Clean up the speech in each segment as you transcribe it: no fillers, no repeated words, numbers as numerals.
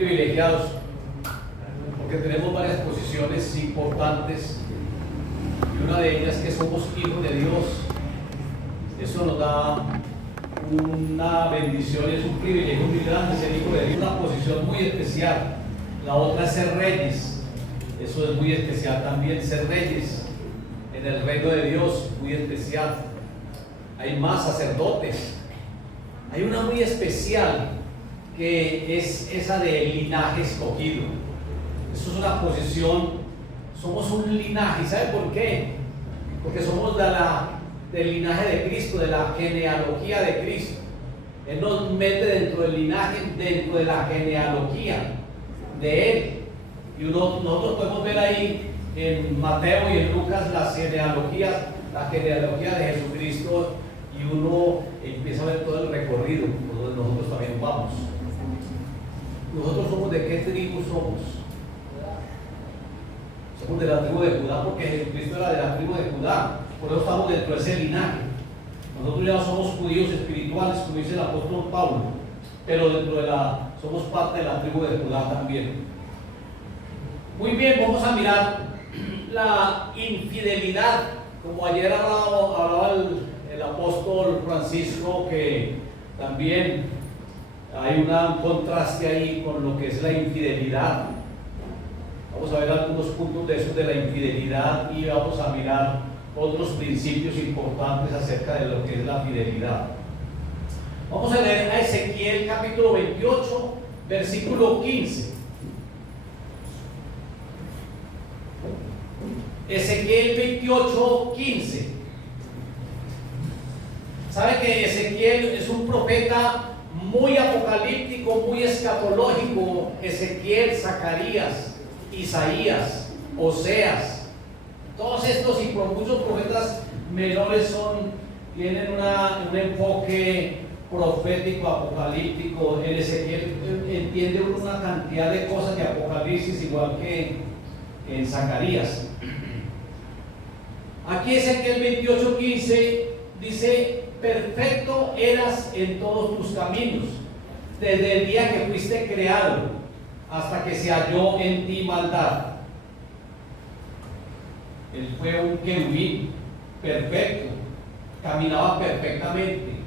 privilegiados porque tenemos varias posiciones importantes y una de ellas es que somos hijos de Dios. Eso nos da una bendición y es un privilegio muy grande ser hijo de Dios, una posición muy especial. La otra es ser reyes, eso es muy especial también, ser reyes en el reino de Dios, muy especial. Hay más sacerdotes, hay una muy especial que es esa del linaje escogido. Eso es una posición, somos un linaje. ¿Y sabe por qué? Porque somos del linaje de Cristo, de la genealogía de Cristo. Él nos mete dentro del linaje, dentro de la genealogía de Él. Y nosotros podemos ver ahí en Mateo y en Lucas las genealogías, la genealogía de Jesucristo, y uno empieza a ver todo el recorrido por donde nosotros también vamos. Nosotros somos ¿de qué tribu somos? Somos de la tribu de Judá, porque Jesucristo era de la tribu de Judá, por eso estamos dentro de ese linaje. Nosotros ya somos judíos espirituales, como dice el apóstol Pablo, pero somos parte de la tribu de Judá también. Muy bien, vamos a mirar la infidelidad, como ayer hablaba el apóstol Francisco, que también hay un contraste ahí con lo que es la infidelidad. Vamos a ver algunos puntos de eso de la infidelidad y vamos a mirar otros principios importantes acerca de lo que es la fidelidad. Vamos a leer a Ezequiel capítulo 28, versículo 15. Ezequiel 28, 15. ¿Sabe que Ezequiel es un profeta muy apocalíptico, muy escatológico? Ezequiel, Zacarías, Isaías, Oseas, todos estos y por muchos profetas menores tienen un enfoque profético, apocalíptico. En Ezequiel entiende una cantidad de cosas de Apocalipsis, igual que en Zacarías. Aquí Ezequiel 28:15 dice: perfecto eras en todos tus caminos, desde el día que fuiste creado, hasta que se halló en ti maldad. Él fue un querubín perfecto, caminaba perfectamente.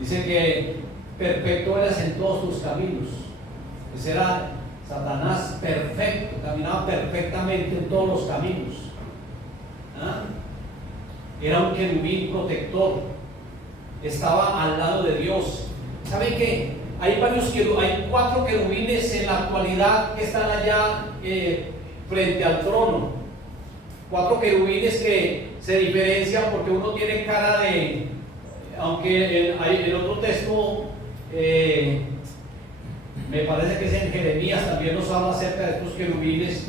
Dice que perfecto eras en todos tus caminos. Ese era Satanás, perfecto, caminaba perfectamente en todos los caminos. Era un querubín protector, estaba al lado de Dios. ¿Saben qué? Hay 4 querubines en la actualidad que están allá frente al trono. 4 querubines que se diferencian porque uno tiene cara de, aunque el otro texto me parece que es en Jeremías, también nos habla acerca de estos querubines,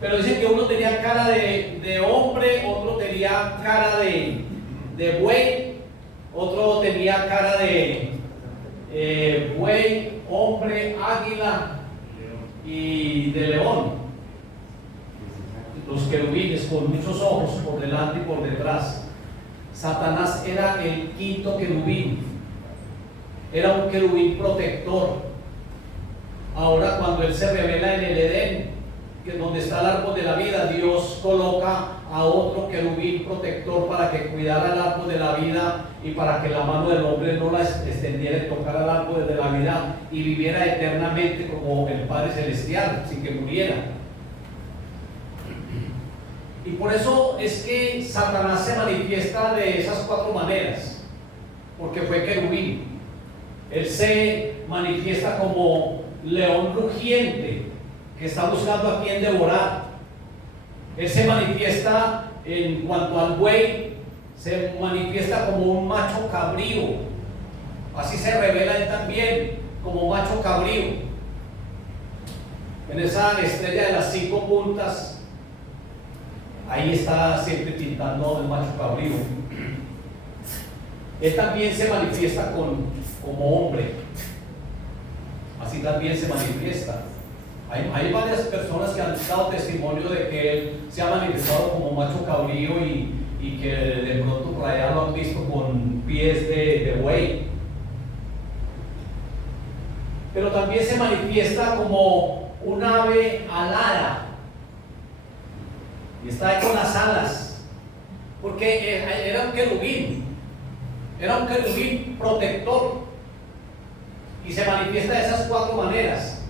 pero dicen que uno tenía cara de hombre, otro tenía cara de buey, otro tenía cara de buey, hombre, águila y de león. Los querubines con muchos ojos por delante y por detrás. Satanás era el 5.º querubín, era un querubín protector. Ahora, cuando él se revela en el Edén, que es donde está el árbol de la vida, Dios coloca a otro querubín protector para que cuidara el árbol de la vida y para que la mano del hombre no la extendiera y tocara el árbol de la vida y viviera eternamente como el Padre Celestial, sin que muriera. Y por eso es que Satanás se manifiesta de esas 4 maneras, porque fue querubín. Él se manifiesta como león rugiente que está buscando a quien devorar. Él se manifiesta, en cuanto al buey, se manifiesta como un macho cabrío. Así se revela él también, como macho cabrío. En esa estrella de las 5 puntas, ahí está siempre pintando el macho cabrío. Él también se manifiesta como hombre. Así también se manifiesta. Hay varias personas que han dado testimonio de que él se ha manifestado como macho cabrío y que de pronto por allá lo han visto con pies de buey. pero también se manifiesta como un ave alada. Y está ahí con las alas, porque era un querubín protector, y se manifiesta de esas 4 maneras.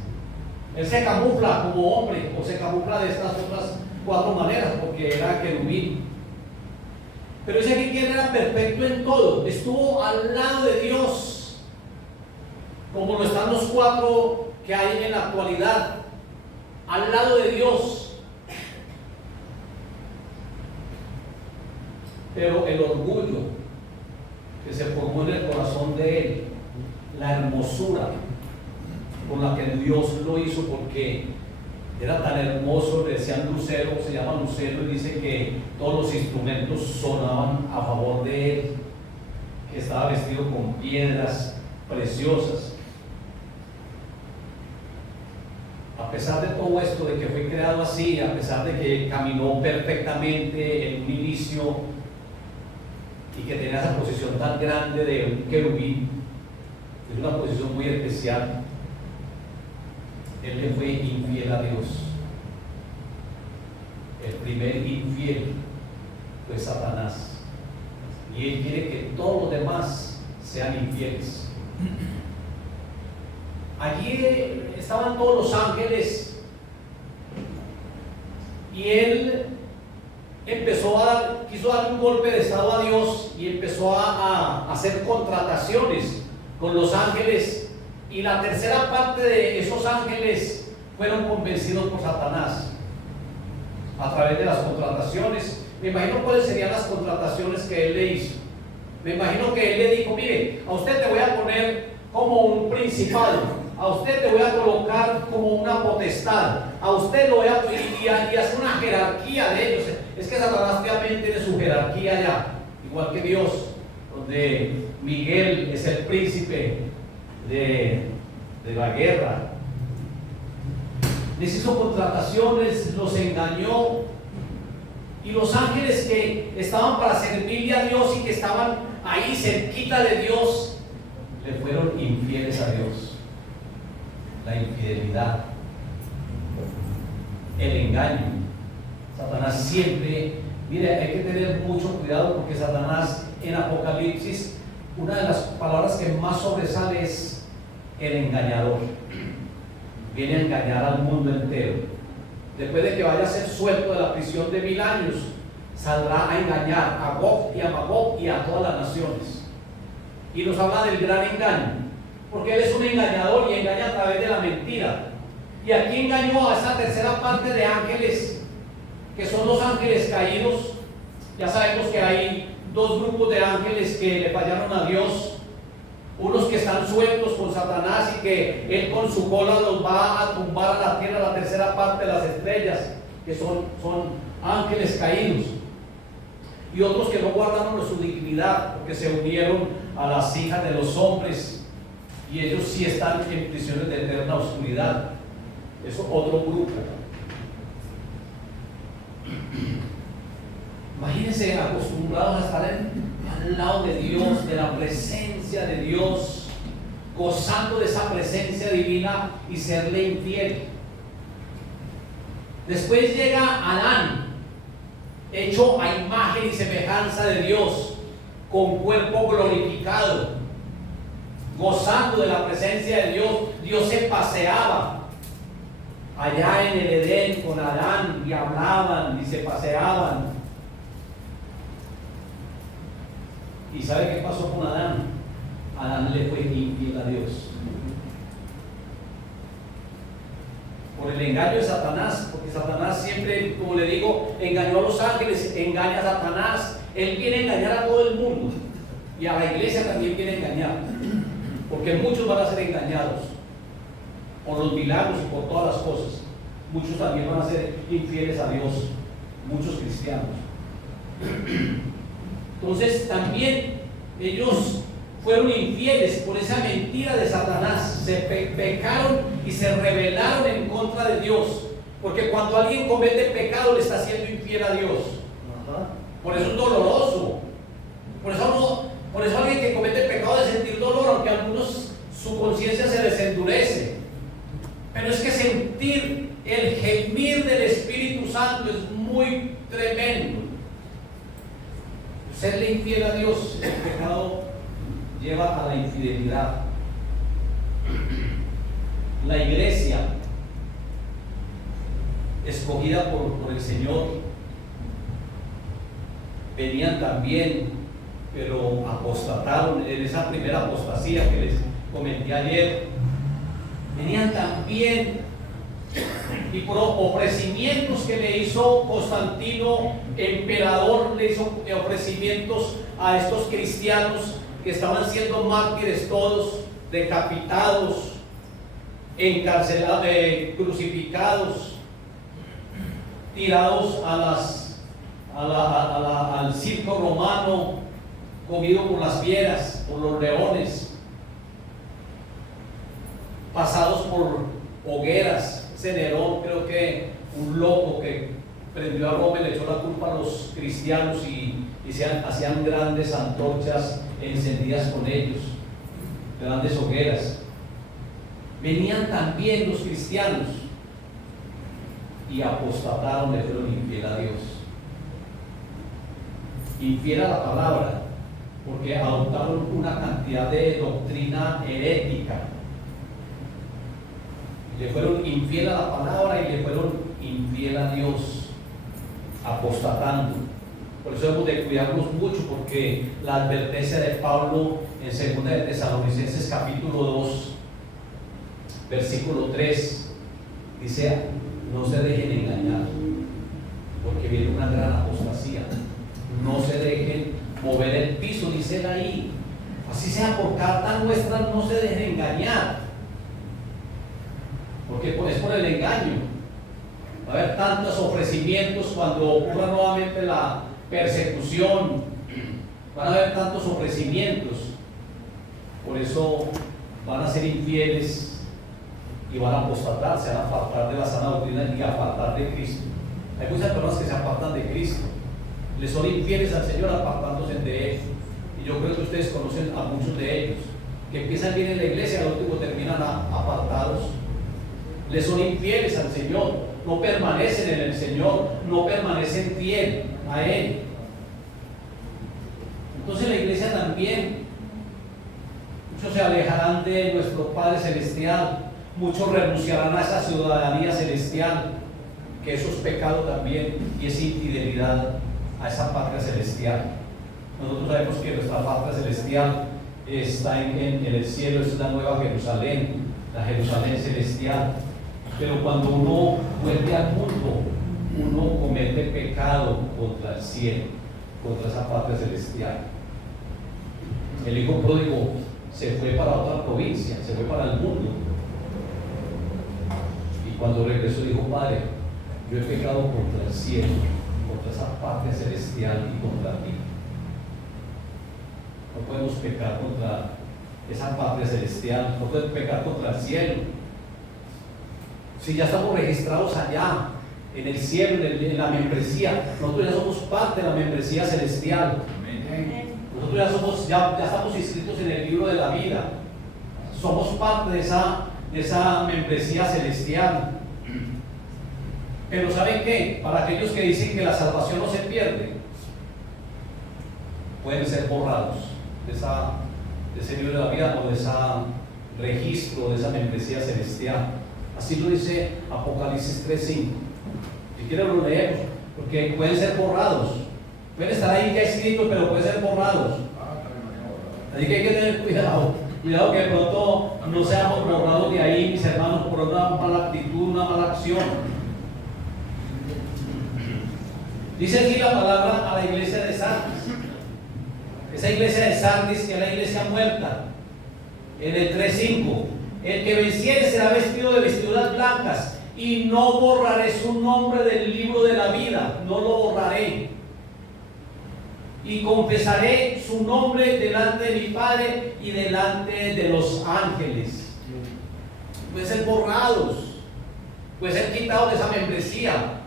Él se camufla como hombre, o se camufla de estas otras 4 maneras, porque era querubín. Pero dice aquí que él era perfecto en todo, estuvo al lado de Dios, como lo están los 4 que hay en la actualidad, al lado de Dios. Pero el orgullo que se formó en el corazón de él, la hermosura con la que Dios lo hizo, porque era tan hermoso, le decían lucero, se llama lucero, y dice que todos los instrumentos sonaban a favor de él, que estaba vestido con piedras preciosas. A pesar de todo esto, de que fue creado así, a pesar de que caminó perfectamente en un inicio y que tenía esa posición tan grande de un querubín, es una posición muy especial, él le fue infiel a Dios. El primer infiel fue Satanás, y él quiere que todos los demás sean infieles. Allí estaban todos los ángeles, y él quiso dar un golpe de estado a Dios, y empezó a hacer contrataciones con los ángeles, y la tercera parte de esos ángeles fueron convencidos por Satanás a través de las contrataciones. Me imagino cuáles serían las contrataciones que él le hizo. Me imagino que él le dijo: mire, a usted te voy a poner como un principado, a usted te voy a colocar como una potestad, a usted lo voy a y hacer una jerarquía de ellos. Es que Satanás también tiene su jerarquía ya, igual que Dios, donde Miguel es el príncipe de la guerra. Les hizo contrataciones, los engañó, y los ángeles que estaban para servirle a Dios y que estaban ahí cerquita de Dios, le fueron infieles a Dios. La infidelidad, el engaño. Satanás siempre, mire, hay que tener mucho cuidado, porque Satanás en Apocalipsis, una de las palabras que más sobresale es el engañador. Viene a engañar al mundo entero. Después de que vaya a ser suelto de la prisión de 1000 años, saldrá a engañar a Gog y a Magog y a todas las naciones. Y nos habla del gran engaño, porque él es un engañador y engaña a través de la mentira. Y aquí engañó a esa tercera parte de ángeles, que son los ángeles caídos. Ya sabemos que hay 2 grupos de ángeles que le fallaron a Dios. Unos que están sueltos con Satanás y que él con su cola los va a tumbar a la tierra, la tercera parte de las estrellas, que son ángeles caídos. Y otros que no guardaron su dignidad, porque se unieron a las hijas de los hombres, y ellos sí están en prisiones de eterna oscuridad. Eso es otro grupo. Imagínense, acostumbrados a estar al lado de Dios, de la presencia de Dios, gozando de esa presencia divina, y serle infiel. Después llega Adán, hecho a imagen y semejanza de Dios, con cuerpo glorificado, gozando de la presencia de Dios. Dios se paseaba allá en el Edén con Adán, y hablaban y se paseaban. ¿Y sabe qué pasó con Adán? Adán le fue infiel a Dios por el engaño de Satanás, porque Satanás siempre, como le digo, engañó a los ángeles, engaña a Satanás. Él viene a engañar a todo el mundo, y a la iglesia también viene a engañar, porque muchos van a ser engañados por los milagros y por todas las cosas. Muchos también van a ser infieles a Dios, muchos cristianos. Entonces también ellos fueron infieles por esa mentira de Satanás. Se pecaron y se rebelaron en contra de Dios, porque cuando alguien comete pecado le está siendo infiel a Dios. Por eso es doloroso. Por eso alguien que comete pecado debe sentir dolor, aunque a algunos su conciencia se les endurece. la iglesia escogida por el Señor venían también, pero apostataron en esa primera apostasía que les comenté ayer. Venían también y por ofrecimientos que le hizo Constantino, emperador, le hizo ofrecimientos a estos cristianos que estaban siendo mártires todos, decapitados, encarcelados, crucificados, tirados al circo romano, comido por las fieras, por los leones, pasados por hogueras. Ese Nerón, creo que un loco que prendió a Roma y le echó la culpa a los cristianos y hacían grandes antorchas encendidas con ellos, grandes hogueras. Venían también los cristianos y apostataron, le fueron infiel a Dios, infiel a la palabra, porque adoptaron una cantidad de doctrina herética. Le fueron infiel a la palabra y le fueron infiel a Dios, apostatando. Por eso debemos de cuidarnos mucho, porque la advertencia de Pablo en 2 de Tesalonicenses capítulo 2 versículo 3 dice: no se dejen engañar, porque viene una gran apostasía. No se dejen mover el piso, dice él ahí. Así sea por carta nuestra, no se dejen engañar, porque es por el engaño. Va a haber tantos ofrecimientos cuando ocurra nuevamente la persecución. Van a haber tantos ofrecimientos. Por eso van a ser infieles y van a apostatar, se van a apartar de la sana doctrina y a apartar de Cristo. Hay muchas personas que se apartan de Cristo, le son infieles al Señor apartándose de Él. Y yo creo que ustedes conocen a muchos de ellos, que empiezan bien en la iglesia y al último terminan apartados. Le son infieles al Señor, no permanecen en el Señor, no permanecen fiel a Él. Entonces la iglesia también, muchos se alejarán de nuestro Padre Celestial, muchos renunciarán a esa ciudadanía celestial, que eso es pecado también y es infidelidad a esa patria celestial. Nosotros sabemos que nuestra patria celestial está en el cielo, es la nueva Jerusalén, la Jerusalén celestial. Pero cuando uno vuelve al mundo, uno comete pecado contra el cielo, contra esa patria celestial. El hijo pródigo se fue para otra provincia, se fue para el mundo. Y cuando regresó dijo: Padre, yo he pecado contra el cielo, contra esa patria celestial y contra ti. No podemos pecar contra esa patria celestial, no podemos pecar contra el cielo. Si ya estamos registrados allá, en el cielo, en la membresía, nosotros ya somos parte de la membresía celestial. Nosotros ya estamos inscritos en el libro de la vida. Somos parte de esa membresía celestial. Pero ¿saben qué? Para aquellos que dicen que la salvación no se pierde, pueden ser borrados de ese libro de la vida o de ese registro, de esa membresía celestial. Así lo dice Apocalipsis 3:5. Si quieren lo leemos, porque pueden ser borrados. Pueden estar ahí ya escritos, pero pueden ser borrados. Así que hay que tener cuidado. Cuidado que de pronto no seamos borrados de ahí, mis hermanos, por una mala actitud, una mala acción. Dice aquí la palabra a la iglesia de Sardis. Esa iglesia de Sardis, que es la iglesia muerta, en el 3:5. El que venciere será vestido de vestiduras blancas, y no borraré su nombre del libro de la vida, no lo borraré. Y confesaré su nombre delante de mi Padre y delante de los ángeles. Pueden ser borrados, pueden ser quitados de esa membresía,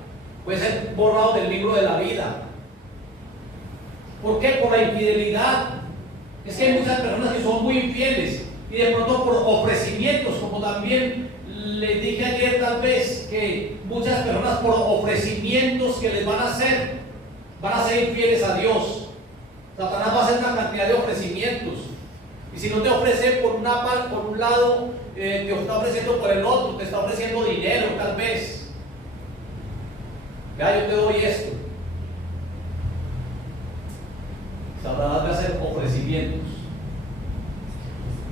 pueden ser borrados del libro de la vida. ¿Por qué? Por la infidelidad. Es que hay muchas personas que son muy infieles y de pronto por ofrecimientos, como también les dije ayer tal vez, que muchas personas por ofrecimientos que les van a hacer, van a ser infieles a Dios. Satanás va a hacer una cantidad de ofrecimientos, y si no te ofrece por un lado te está ofreciendo por el otro, te está ofreciendo dinero tal vez. Ya yo te doy esto. Satanás va a hacer ofrecimientos,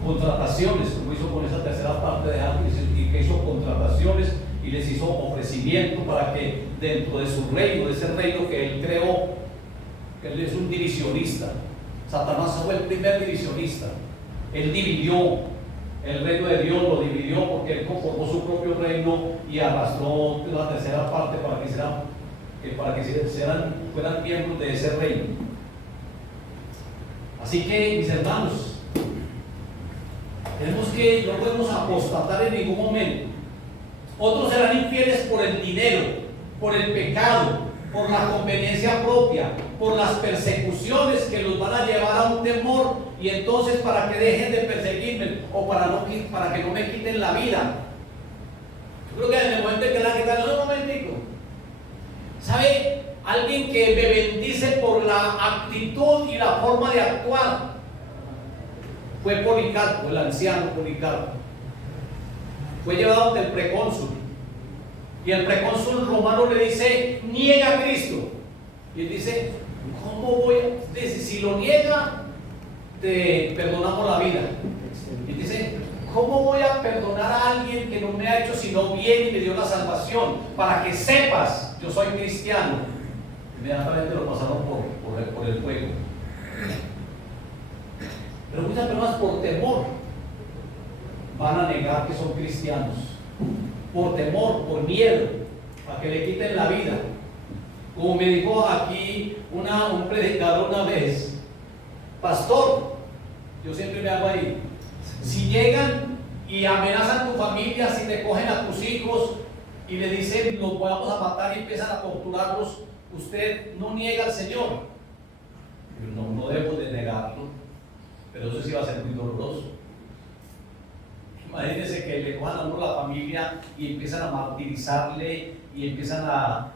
contrataciones, como hizo con esa tercera parte de Ángeles, y que hizo contrataciones y les hizo ofrecimiento para que dentro de su reino, de ese reino que él creó, que él es un divisionista. Satanás fue el primer divisionista. Él dividió el reino de Dios, lo dividió porque él conformó su propio reino y arrastró la tercera parte para que fueran miembros de ese reino. Así que, mis hermanos, no podemos apostatar en ningún momento. Otros serán infieles por el dinero, por el pecado, por la conveniencia propia, por las persecuciones que los van a llevar a un temor, y entonces para que dejen de perseguirme o para que no me quiten la vida. Yo creo que en el momento en que la quitan, un momentico, ¿sabe? Alguien que me bendice por la actitud y la forma de actuar fue Policarpo, el anciano Policarpo. Fue llevado ante el precónsul, y el precónsul romano le dice: niega a Cristo. Y él dice: ¿cómo voy a decir? Si lo niega, te perdonamos la vida. Y dice: ¿cómo voy a perdonar a alguien que no me ha hecho sino bien y me dio la salvación? Para que sepas, yo soy cristiano. Inmediatamente lo pasaron por el fuego. Pero muchas personas, por temor, van a negar que son cristianos. Por temor, por miedo a que le quiten la vida. Como me dijo aquí un predicador una vez: pastor, yo siempre me hago ahí, si llegan y amenazan a tu familia, si te cogen a tus hijos y le dicen los vamos a matar y empiezan a torturarlos, usted no niega al Señor. No debo de negarlo, pero eso sí va a ser muy doloroso. Imagínense que le cojan a uno la familia y empiezan a martirizarle y empiezan a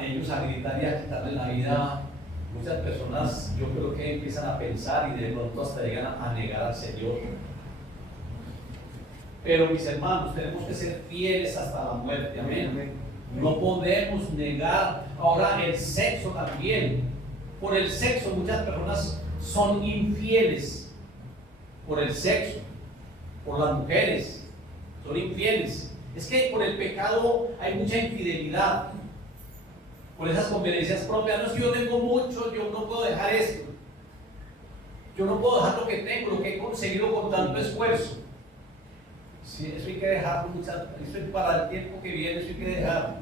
ellos a gritar y a quitarle la vida. Muchas personas, yo creo que empiezan a pensar y de pronto hasta llegan a negar al Señor. Pero mis hermanos, tenemos que ser fieles hasta la muerte. Amén. No podemos negar. Ahora, el sexo también. Por el sexo muchas personas son infieles. Por el sexo, por las mujeres, son infieles. Es que por el pecado hay mucha infidelidad. Por esas conveniencias propias. No es que yo tengo mucho, yo no puedo dejar esto. Yo no puedo dejar lo que tengo, lo que he conseguido con tanto esfuerzo. Sí, eso hay que dejarlo, eso es para el tiempo que viene, eso hay que dejarlo.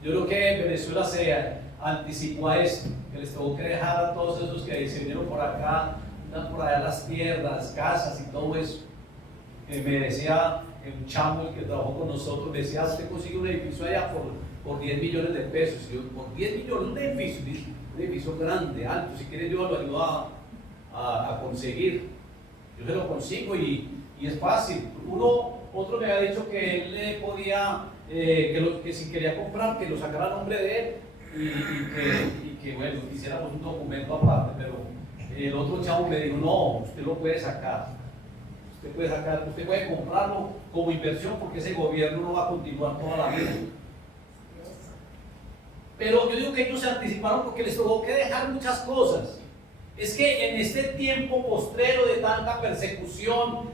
Yo creo que Venezuela se anticipó a esto, que les tuvo que dejar a todos esos que se vinieron por acá, por allá las tierras, casas y todo eso. Me decía un chamo el que trabajó con nosotros, me decía: usted consigue un edificio allá por 10 millones de pesos. Y yo: por 10 millones, un edificio grande, alto, si quiere yo lo ayudo a conseguir. Yo se lo consigo y es fácil. Otro me había dicho que él le podía, que si quería comprar, que lo sacara a nombre de él y que bueno, hiciéramos un documento aparte, pero el otro chavo me dijo: no, usted lo puede sacar. Usted puede comprarlo como inversión porque ese gobierno no va a continuar toda la vida. Pero yo digo que ellos se anticiparon porque les tuvo que dejar muchas cosas. Es que en este tiempo postrero de tanta persecución,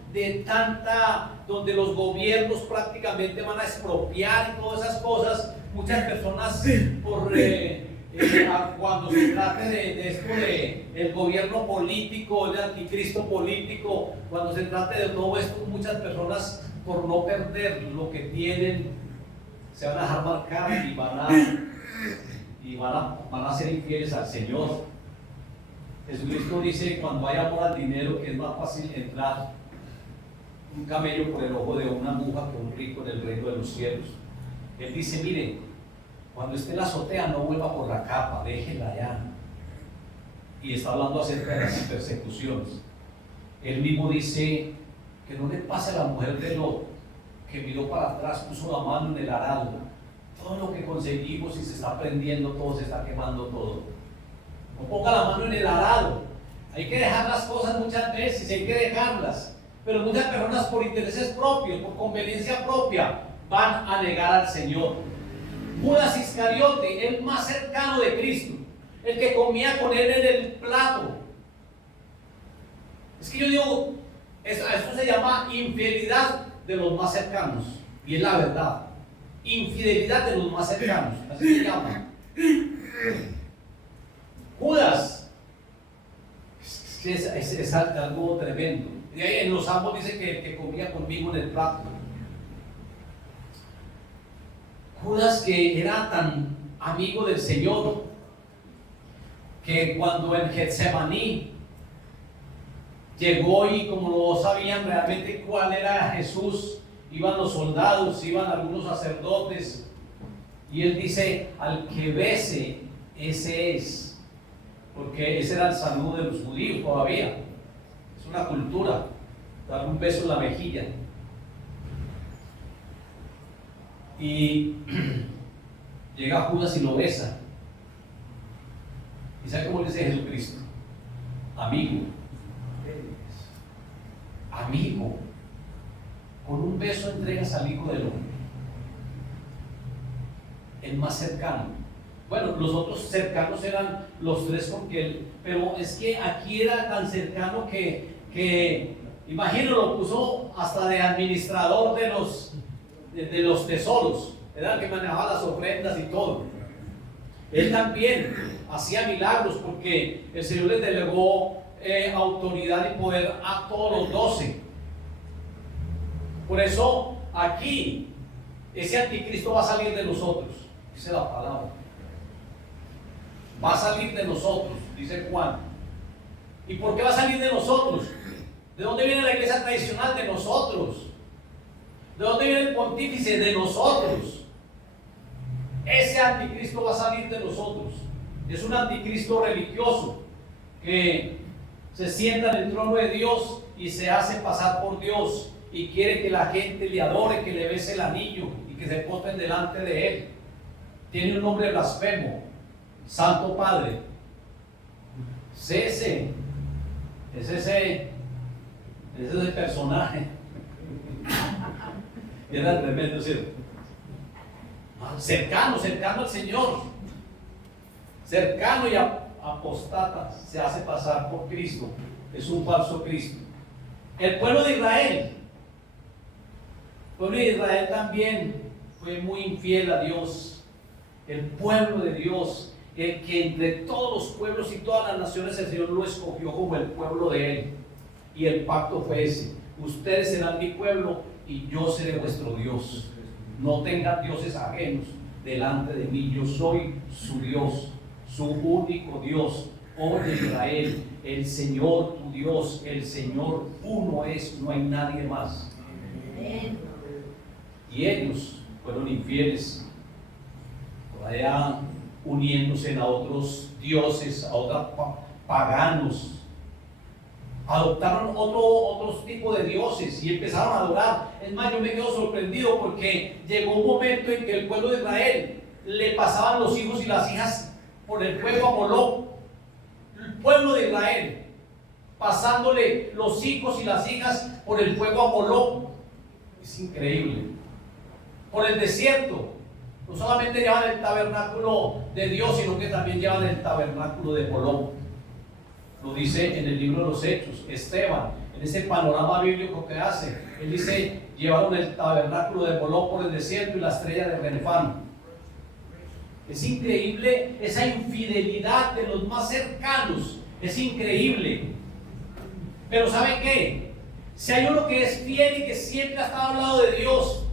donde los gobiernos prácticamente van a expropiar y todas esas cosas, muchas personas cuando se trate de esto del gobierno político, del anticristo político, cuando se trate de todo esto, muchas personas, por no perder lo que tienen, se van a dejar marcar y van a ser infieles al Señor. Jesucristo dice: cuando hay amor al dinero, que es más fácil entrar un camello por el ojo de una aguja que un rico en el reino de los cielos. Él dice: miren, cuando esté en la azotea, no vuelva por la capa, déjela allá. Y está hablando acerca de las persecuciones. Él mismo dice que no le pase a la mujer de Lot, que miró para atrás, puso la mano en el arado. Todo lo que conseguimos y se está prendiendo todo, se está quemando todo. No ponga la mano en el arado. Hay que dejar las cosas muchas veces, hay que dejarlas. pero muchas personas por intereses propios, por conveniencia propia, van a negar al Señor. Judas Iscariote, el más cercano de Cristo, el que comía con él en el plato. Es que yo digo, eso se llama infidelidad de los más cercanos, y es la verdad. Infidelidad de los más cercanos, así se llama. Judas es algo tremendo. Y ahí en los Salmos dice que comía conmigo en el plato. Judas, que era tan amigo del Señor, que cuando en Getsemaní llegó y como no sabían realmente cuál era Jesús, iban los soldados, iban algunos sacerdotes, y él dice: al que bese, ese es, porque ese era el saludo de los judíos todavía. Es una cultura, dar un beso en la mejilla. Y llega Judas y lo besa. ¿Y sabe cómo le dice Jesucristo? Amigo. Amigo. Con un beso entregas al Hijo del Hombre. El más cercano. Bueno, los otros cercanos eran los tres porque él, pero es que aquí era tan cercano que imagino, lo puso hasta de administrador de los tesoros, era el que manejaba las ofrendas y todo. Él también hacía milagros porque el Señor les delegó autoridad y poder a todos los 12. Por eso aquí ese anticristo va a salir de nosotros, dice la palabra. Va a salir de nosotros, dice Juan. ¿Y por qué va a salir de nosotros? ¿De dónde viene la iglesia tradicional? De nosotros. ¿De dónde viene el pontífice? De nosotros. Ese anticristo va a salir de nosotros. Es un anticristo religioso que se sienta en el trono de Dios y se hace pasar por Dios y quiere que la gente le adore, que le bese el anillo y que se postren delante de él. Tiene un nombre blasfemo: Santo Padre. Es ese personaje. Era tremendo, ¿cierto? Cercano al Señor, cercano y apostata, se hace pasar por Cristo. Es un falso Cristo. El pueblo de Israel también fue muy infiel a Dios. El pueblo de Dios, el que entre todos los pueblos y todas las naciones el Señor lo escogió como el pueblo de Él. Y el pacto fue ese: ustedes serán mi pueblo y yo seré vuestro Dios. No tengan dioses ajenos delante de mí. Yo soy su Dios, su único Dios. Oh Israel, el Señor tu Dios, el Señor uno es, no hay nadie más. Y ellos fueron infieles, por allá uniéndose a otros dioses, a otros paganos. Adoptaron otro tipo de dioses y empezaron a adorar. Es más, yo me quedo sorprendido porque llegó un momento en que el pueblo de Israel le pasaban los hijos y las hijas por el fuego a Moloc. El pueblo de Israel pasándole los hijos y las hijas por el fuego a Moloc. Es increíble. Por el desierto. No solamente llevan el tabernáculo de Dios, sino que también llevan el tabernáculo de Moloc. Lo dice en el libro de los Hechos. Esteban, en ese panorama bíblico que hace, él dice: llevaron el tabernáculo de Moloc por el desierto y la estrella de Renfán. Es increíble esa infidelidad de los más cercanos. Es increíble. Pero ¿sabe qué? Si hay uno que es fiel y que siempre ha estado al lado de Dios,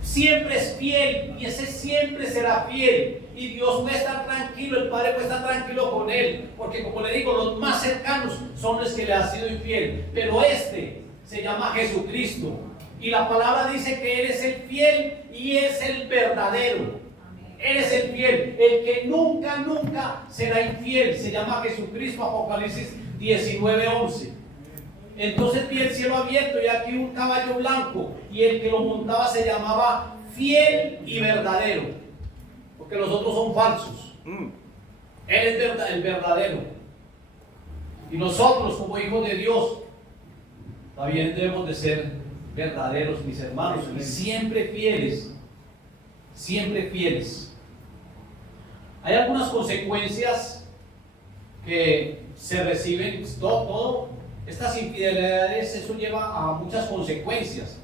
siempre es fiel, y ese siempre será fiel, y Dios puede estar tranquilo, el Padre puede estar tranquilo con él, porque como le digo, los más cercanos son los que le han sido infiel, pero este se llama Jesucristo, y la palabra dice que Él es el fiel y es el verdadero. Él es el fiel, el que nunca será infiel, se llama Jesucristo. Apocalipsis 19:11. Entonces vi el cielo abierto y aquí un caballo blanco, y el que lo montaba se llamaba Fiel y Verdadero, porque los otros son falsos. Él es el verdadero. Y nosotros, como hijos de Dios, También debemos de ser verdaderos, mis hermanos, y siempre fieles, siempre fieles. Hay algunas consecuencias que se reciben, todo estas infidelidades, eso lleva a muchas consecuencias.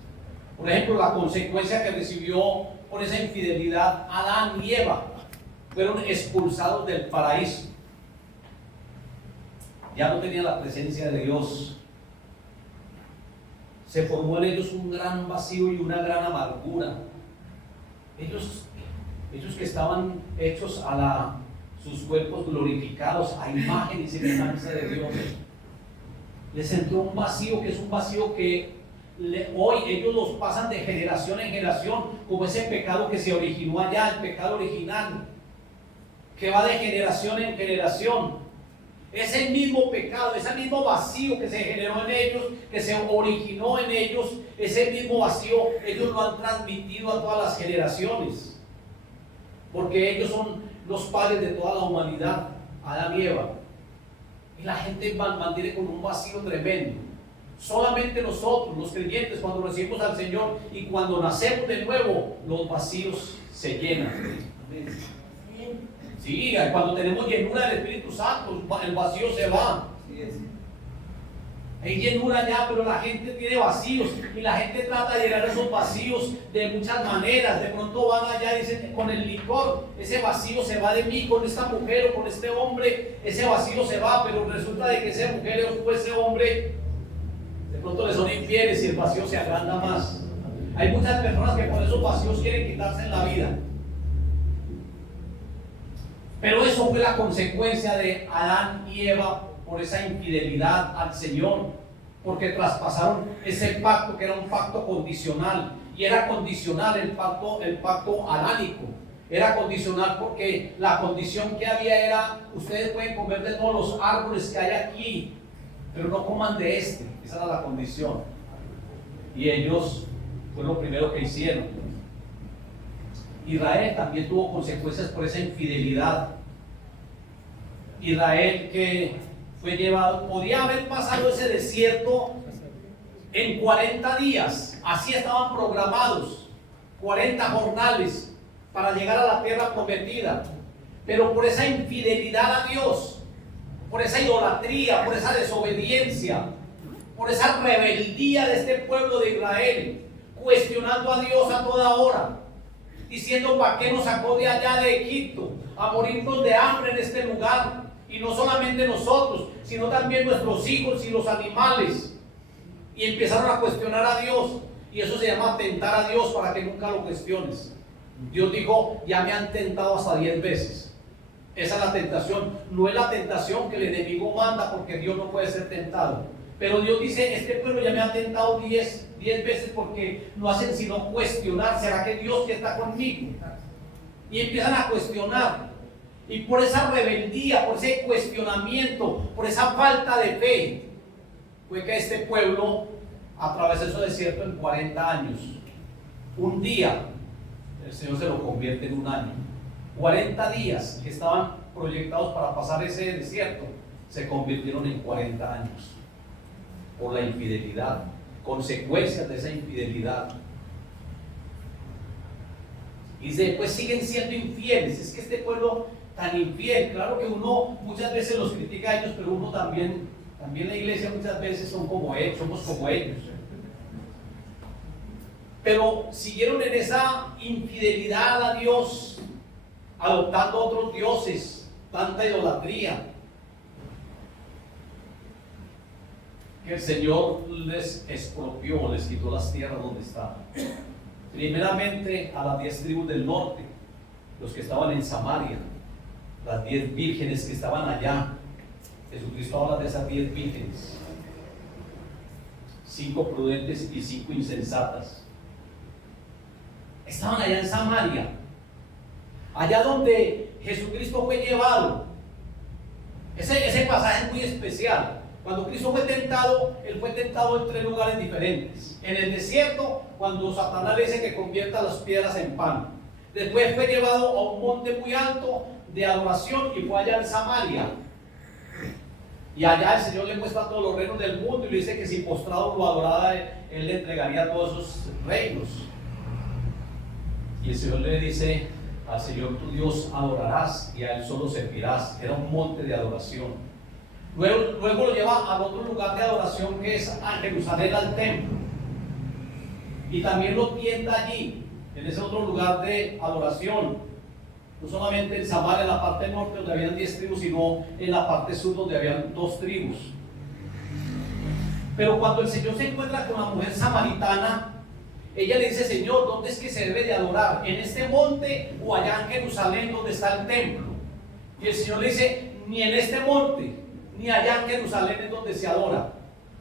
Por ejemplo, la consecuencia que recibió por esa infidelidad Adán y Eva, fueron expulsados del paraíso. Ya no tenían la presencia de Dios. Se formó en ellos un gran vacío y una gran amargura. Ellos que estaban hechos a sus cuerpos glorificados, a imagen y semejanza de Dios, les entró un vacío que es un vacío que hoy ellos los pasan de generación en generación, como ese pecado que se originó allá, el pecado original, que va de generación en generación. Ese mismo pecado, ese mismo vacío que se generó en ellos, que se originó en ellos, ese mismo vacío, ellos lo han transmitido a todas las generaciones. Porque ellos son los padres de toda la humanidad, Adán y Eva. Y la gente mantiene con un vacío tremendo. Solamente nosotros, los creyentes, cuando recibimos al Señor y cuando nacemos de nuevo, los vacíos se llenan. Sí, cuando tenemos llenura del Espíritu Santo, el vacío se va. Hay llenura ya, pero la gente tiene vacíos y la gente trata de llenar esos vacíos de muchas maneras. De pronto van allá y dicen, con el licor, ese vacío se va de mí, con esta mujer o con este hombre, ese vacío se va, pero resulta de que esa mujer o ese hombre de pronto le son infieles y el vacío se agranda más. Hay muchas personas que con esos vacíos quieren quitarse en la vida. Pero eso fue la consecuencia de Adán y Eva por esa infidelidad al Señor, porque traspasaron ese pacto que era un pacto condicional, y era condicional el pacto adánico, era condicional porque la condición que había era: ustedes pueden comer de todos los árboles que hay aquí, pero no coman de este. Esa era la condición, y ellos fue lo primero que hicieron. Israel también tuvo consecuencias por esa infidelidad. Israel, que fue llevado, podía haber pasado ese desierto en 40 días, así estaban programados, 40 jornales para llegar a la tierra prometida, pero por esa infidelidad a Dios, por esa idolatría, por esa desobediencia, por esa rebeldía de este pueblo de Israel, cuestionando a Dios a toda hora, diciendo: ¿para qué nos sacó de allá de Egipto? A morirnos de hambre en este lugar. Y no solamente nosotros, sino también nuestros hijos y los animales. Y empezaron a cuestionar a Dios. Y eso se llama tentar a Dios, para que nunca lo cuestiones. Dios dijo: ya me han tentado hasta 10 veces. Esa es la tentación. No es la tentación que el enemigo manda, porque Dios no puede ser tentado. Pero Dios dice: este pueblo ya me ha tentado 10 veces, porque no hacen sino cuestionar: ¿será que Dios que está conmigo? Y empiezan a cuestionar. Y por esa rebeldía, por ese cuestionamiento, por esa falta de fe, fue que este pueblo atravesó ese desierto en 40 años. Un día, el Señor se lo convierte en un año. 40 días que estaban proyectados para pasar ese desierto, se convirtieron en 40 años. Por la infidelidad, consecuencias de esa infidelidad. Y después siguen siendo infieles. Es que este pueblo tan infiel, claro que uno muchas veces los critica a ellos, pero uno también la iglesia muchas veces somos como ellos. Pero siguieron en esa infidelidad a Dios, adoptando otros dioses, tanta idolatría, que el Señor les expropió, les quitó las tierras donde estaban. Primeramente a las 10 tribus del norte, los que estaban en Samaria, las 10 vírgenes que estaban allá. Jesucristo habla de esas 10 vírgenes: 5 prudentes y 5 insensatas. Estaban allá en Samaria, allá donde Jesucristo fue llevado. Ese pasaje es muy especial. Cuando Cristo fue tentado, Él fue tentado en 3 lugares diferentes. En el desierto, cuando Satanás le dice que convierta las piedras en pan. Después fue llevado a un monte muy alto de adoración, y fue allá en Samaria. Y allá el Señor le muestra todos los reinos del mundo y le dice que si postrado lo adorara, Él le entregaría todos esos reinos. Y el Señor le dice: al Señor tu Dios adorarás y a Él solo servirás. Era un monte de adoración. Luego lo lleva al otro lugar de adoración, que es a Jerusalén, al templo. Y también lo tienta allí, en ese otro lugar de adoración. No solamente en Samaria, en la parte norte donde habían 10 tribus, sino en la parte sur donde habían 2 tribus. Pero cuando el Señor se encuentra con la mujer samaritana, ella le dice: Señor, ¿dónde es que se debe de adorar? ¿En este monte o allá en Jerusalén donde está el templo? Y el Señor le dice: ni en este monte, ni allá en Jerusalén es donde se adora.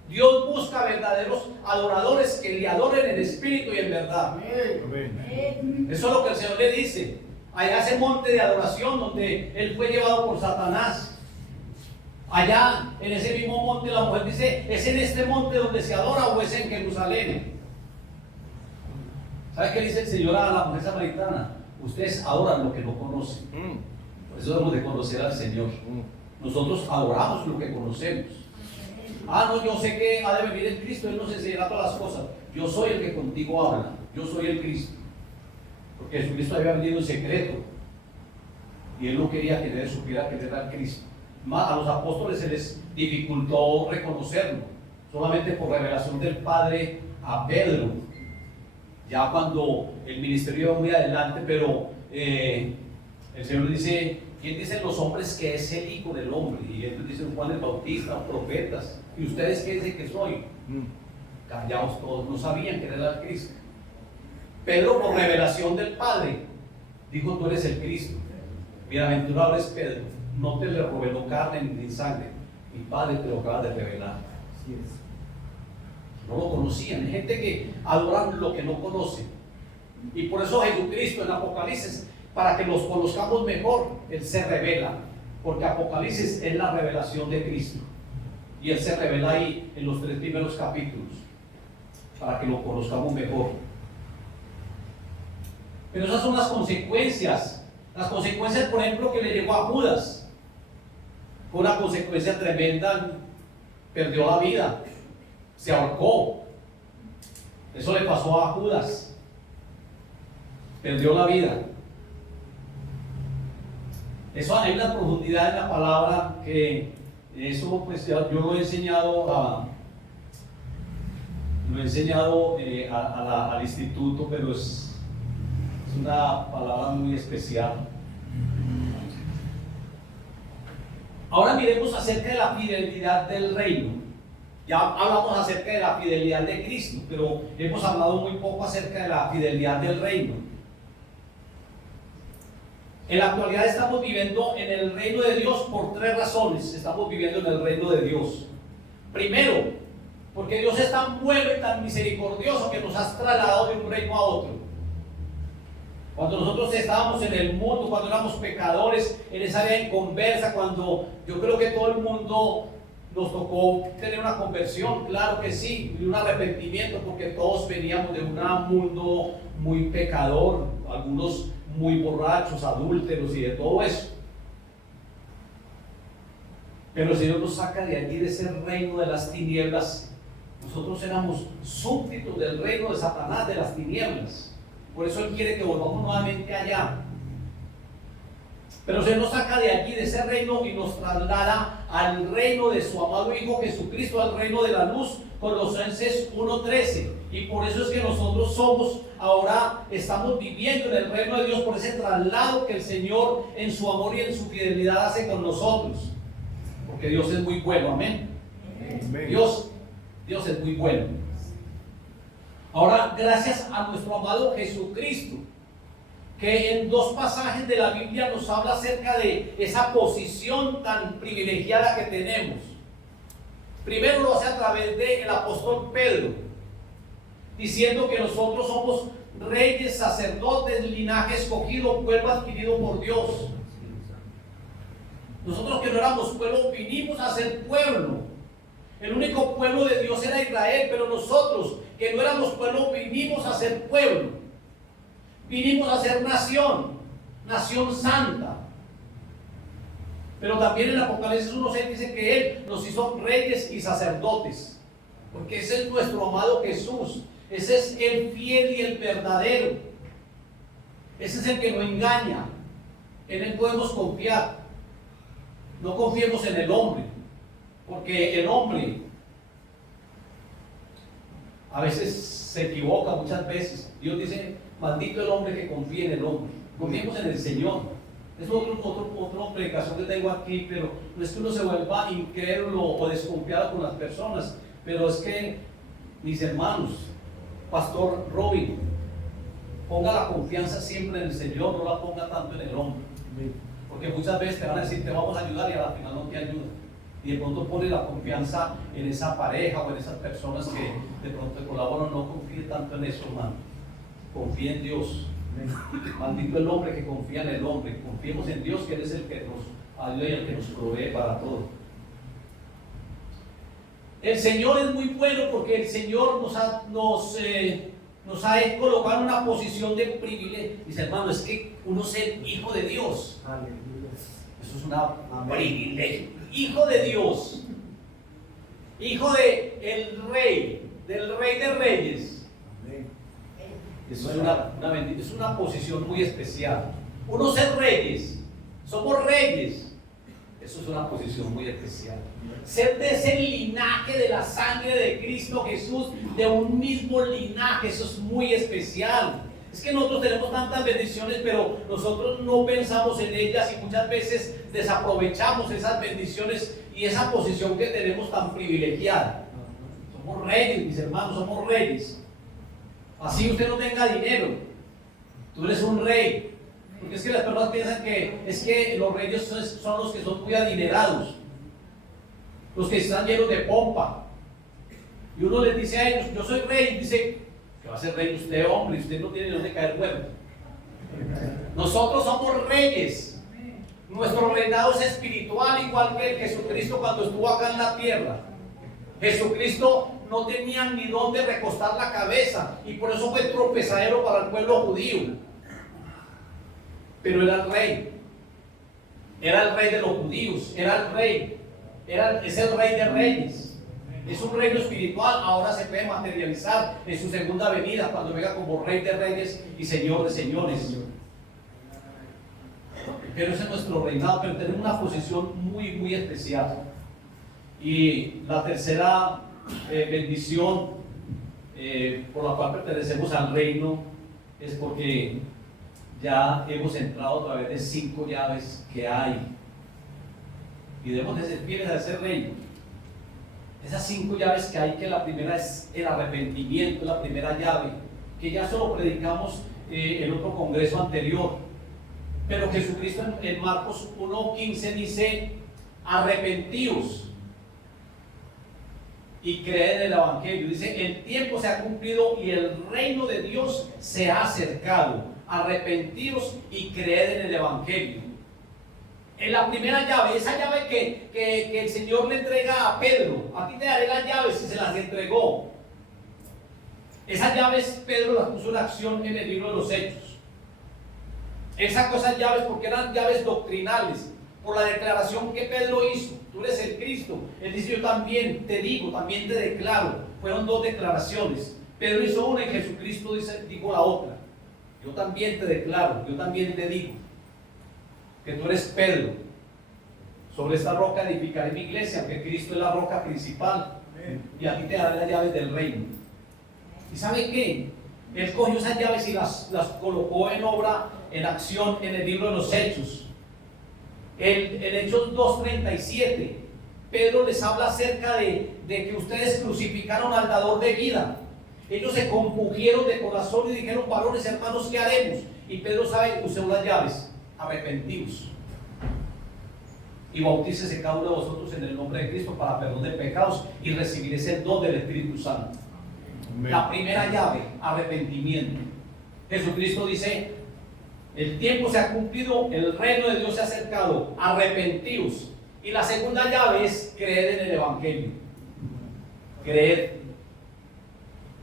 Dios busca verdaderos adoradores que le adoren en espíritu y en verdad. Amén. Eso es lo que el Señor le dice. Allá ese monte de adoración donde Él fue llevado por Satanás. Allá en ese mismo monte la mujer dice: ¿es en este monte donde se adora o es en Jerusalén? ¿Sabe qué dice el Señor a la mujer samaritana? Ustedes adoran lo que no conocen. Por eso debemos de conocer al Señor. Nosotros adoramos lo que conocemos. No, yo sé que ha de venir el Cristo, Él nos enseñará todas las cosas. Yo soy el que contigo habla, yo soy el Cristo. Porque Jesucristo había venido en secreto y Él no quería que nadie supiera que Él era el Cristo. A los apóstoles se les dificultó reconocerlo, solamente por revelación del Padre a Pedro. Ya cuando el ministerio iba muy adelante, pero el Señor dice: ¿quién dicen los hombres que es el Hijo del Hombre? Y ellos dicen: Juan el Bautista, profetas. ¿Y ustedes qué dicen que soy? Callaos todos, no sabían que era el Cristo. Pedro, por revelación del Padre, dijo: tú eres el Cristo. Bienaventurado eres Pedro, no te le reveló carne ni sangre, mi Padre te lo acaba de revelar. Así es. No lo conocían. Hay gente que adoran lo que no conoce. Y por eso Jesucristo en Apocalipsis, para que los conozcamos mejor, Él se revela. Porque Apocalipsis es la revelación de Cristo. Y Él se revela ahí en los 3 primeros capítulos, para que lo conozcamos mejor. Pero esas son las consecuencias. Las consecuencias, por ejemplo, que le llegó a Judas. Fue una consecuencia tremenda. Perdió la vida. Se ahorcó. Eso le pasó a Judas. Perdió la vida. Eso hay una profundidad en la palabra que eso pues yo lo he enseñado al instituto, pero es una palabra muy especial. Ahora miremos acerca de la fidelidad del reino. Ya hablamos acerca de la fidelidad de Cristo, pero hemos hablado muy poco acerca de la fidelidad del reino. En la actualidad estamos viviendo en el reino de Dios por 3 razones. Estamos viviendo en el reino de Dios. Primero, porque Dios es tan bueno y tan misericordioso que nos ha trasladado de un reino a otro. Cuando nosotros estábamos en el mundo, cuando éramos pecadores, en esa área inconversa, cuando yo creo que todo el mundo nos tocó tener una conversión, claro que sí, y un arrepentimiento, porque todos veníamos de un mundo muy pecador, algunos muy borrachos, adúlteros y de todo eso. Pero el Señor nos saca de allí, de ese reino de las tinieblas. Nosotros éramos súbditos del reino de Satanás, de las tinieblas. Por eso Él quiere que volvamos nuevamente allá. Pero se nos saca de allí, de ese reino, y nos traslada al reino de su amado Hijo Jesucristo, al reino de la luz, Colosenses 1:13. Y por eso es que nosotros ahora estamos viviendo en el reino de Dios, por ese traslado que el Señor en su amor y en su fidelidad hace con nosotros. Porque Dios es muy bueno, amén. Dios es muy bueno. Ahora, gracias a nuestro amado Jesucristo, que en 2 pasajes de la Biblia nos habla acerca de esa posición tan privilegiada que tenemos. Primero lo hace a través del apóstol Pedro, diciendo que nosotros somos reyes, sacerdotes, linaje escogido, pueblo adquirido por Dios. Nosotros que no éramos pueblo, vinimos a ser pueblo. El único pueblo de Dios era Israel, pero nosotros que no éramos pueblo, vinimos a ser pueblo. Vinimos a ser nación santa. Pero también en Apocalipsis 1:6 dice que Él nos hizo reyes y sacerdotes, porque ese es nuestro amado Jesús. Ese es el fiel y el verdadero. Ese es el que no engaña. En Él podemos confiar. No confiemos en el hombre, porque el hombre a veces se equivoca, muchas veces. Dios dice, maldito el hombre que confía en el hombre. Confiemos en el Señor. Es otra predicación que tengo aquí, pero no es que uno se vuelva incrédulo o desconfiado con las personas, pero es que, mis hermanos, Pastor Robin, ponga la confianza siempre en el Señor, no la ponga tanto en el hombre. Porque muchas veces te van a decir, te vamos a ayudar, y al final no te ayudan. Y de pronto pone la confianza en esa pareja o en esas personas que de pronto te colaboran. No confíe tanto en eso, hermano. Confíe en Dios. Maldito el hombre que confía en el hombre. Confiemos en Dios, que Él es el que nos ayuda y el que nos provee para todo. El Señor es muy bueno, porque el Señor nos ha colocado en una posición de privilegio. Dice, hermano, es que uno ser hijo de Dios, eso es un privilegio. Hijo de Dios, hijo del Rey de Reyes. Eso es una posición muy especial. Uno ser reyes, somos reyes. Eso es una posición muy especial. Ser de ese linaje de la sangre de Cristo Jesús, de un mismo linaje, eso es muy especial. Es que nosotros tenemos tantas bendiciones, pero nosotros no pensamos en ellas y muchas veces desaprovechamos esas bendiciones y esa posición que tenemos tan privilegiada. Somos reyes, mis hermanos, somos reyes. Así usted no tenga dinero, tú eres un rey. Porque es que las personas piensan que los reyes son los que son muy adinerados, los que están llenos de pompa. Y uno les dice a ellos, yo soy rey, y dice, que va a ser rey usted, hombre, usted no tiene dónde caer muerto. Nosotros somos reyes. Nuestro reinado es espiritual, igual que el Jesucristo cuando estuvo acá en la tierra. Jesucristo no tenía ni dónde recostar la cabeza, y por eso fue tropezadero para el pueblo judío. Pero era el rey. Era el rey de los judíos. Era el rey. Es el rey de reyes. Es un reino espiritual. Ahora se puede materializar en su segunda venida, cuando venga como rey de reyes y señor de señores. Pero ese es nuestro reinado. Pero tenemos una posición muy, muy especial. Y la tercera bendición por la cual pertenecemos al reino es porque ya hemos entrado a través de 5 llaves que hay. Y debemos de ser fieles a ese reino. Esas 5 llaves que hay, que la primera es el arrepentimiento, la primera llave, que ya solo predicamos en otro congreso anterior. Pero Jesucristo en Marcos 1:15 dice, arrepentíos y creed en el Evangelio. Dice, el tiempo se ha cumplido y el reino de Dios se ha acercado. Arrepentíos y creed en el Evangelio. En la primera llave, esa llave que el Señor le entrega a Pedro, a ti te daré las llaves, y se las entregó. Esas llaves Pedro las puso en acción en el libro de los Hechos. Él sacó esas llaves porque eran llaves doctrinales, por la declaración que Pedro hizo. Tú eres el Cristo. Él dice, yo también te digo, también te declaro. Fueron 2 declaraciones. Pedro hizo una y Jesucristo dijo la otra. Yo también te declaro, yo también te digo que tú eres Pedro. Sobre esta roca edificaré mi iglesia, que Cristo es la roca principal. Y a ti te daré las llaves del reino. ¿Y sabe qué? Él cogió esas llaves y las colocó en obra, en acción, en el libro de los Hechos. En Hechos 2:37, Pedro les habla acerca de que ustedes crucificaron al dador de vida. Ellos se compugieron de corazón y dijeron, varones, hermanos, ¿qué haremos? Y Pedro usó las llaves, arrepentíos y bautícese cada uno de vosotros en el nombre de Cristo para perdón de pecados y recibir ese don del Espíritu Santo. Amén. La primera llave, arrepentimiento. Jesucristo dice, el tiempo se ha cumplido, el reino de Dios se ha acercado, arrepentíos. Y la segunda llave es creer en el Evangelio. Creer.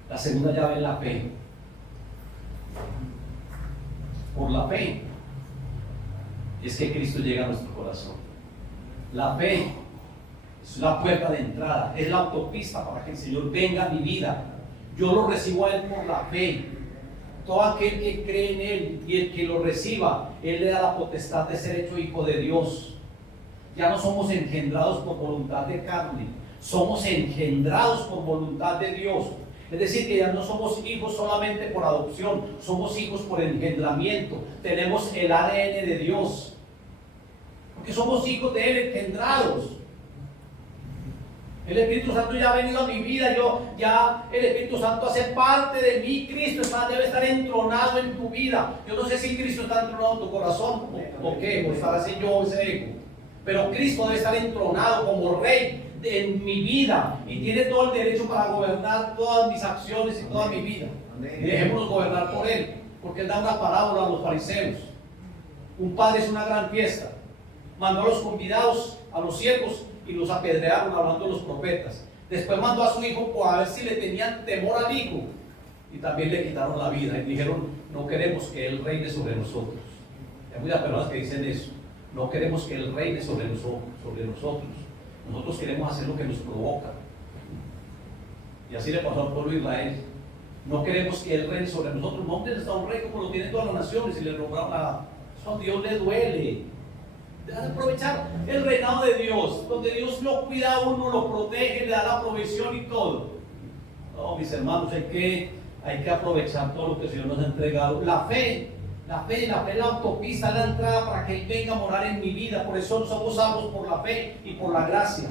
La segunda llave es la fe. Por la fe es que Cristo llega a nuestro corazón. La fe es la puerta de entrada, es la autopista para que el Señor venga a mi vida. Yo lo recibo a Él por la fe. Todo aquel que cree en Él y el que lo reciba, Él le da la potestad de ser hecho hijo de Dios. Ya no somos engendrados por voluntad de carne, somos engendrados por voluntad de Dios. Es decir, que ya no somos hijos solamente por adopción, somos hijos por engendramiento. Tenemos el ADN de Dios, porque somos hijos de Él, engendrados. El Espíritu Santo ya ha venido a mi vida, el Espíritu Santo hace parte de mí. Cristo debe estar entronado en tu vida. Yo no sé si Cristo está entronado en tu corazón o qué, o estar así yo ese ego. Pero Cristo debe estar entronado como Rey en mi vida y tiene todo el derecho para gobernar todas mis acciones y toda mi vida. Y dejémonos gobernar por Él, porque Él da una parábola a los fariseos. Un padre es una gran fiesta. Mandó a los convidados, a los siervos, y los apedrearon hablando de los profetas. Después mandó a su hijo a ver si le tenían temor al hijo, y también le quitaron la vida y dijeron: no queremos que Él reine sobre nosotros. Hay muchas personas que dicen eso: no queremos que Él reine sobre nosotros. Nosotros queremos hacer lo que nos provoca. Y así le pasó al pueblo de Israel. No queremos que Él reine sobre nosotros. No tenemos a un rey como lo tienen todas las naciones y le nombraron nada. Eso a Dios le duele. Deja de aprovechar el reinado de Dios, donde Dios lo cuida a uno, lo protege, le da la provisión y todo. No, mis hermanos, hay que aprovechar todo lo que el Señor nos ha entregado. La fe es la autopista, la entrada para que Él venga a morar en mi vida. Por eso somos salvos por la fe y por la gracia.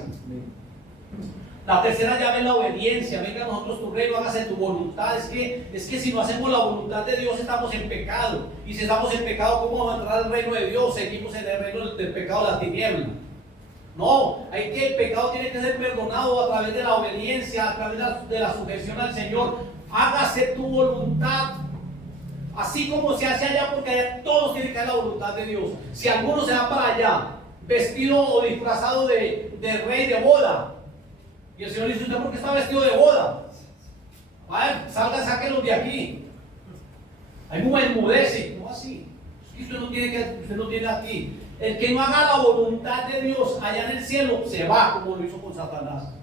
La tercera llave es la obediencia. Venga a nosotros tu reino, hágase tu voluntad. Es que si no hacemos la voluntad de Dios, estamos en pecado. Y si estamos en pecado, ¿cómo vamos a entrar al reino de Dios? Seguimos en el reino del pecado de la tiniebla. No, el pecado tiene que ser perdonado a través de la obediencia, a través de la sujeción al Señor. Hágase tu voluntad, así como se hace allá, porque allá todos tienen que hacer la voluntad de Dios. Si alguno se va para allá, vestido o disfrazado de rey de boda, y el Señor dice: ¿usted por qué está vestido de boda? A ver, salgan, sáquenlos de aquí. Hay muy enmudece. No así. Usted no tiene aquí. El que no haga la voluntad de Dios allá en el cielo, se va, como lo hizo con Satanás.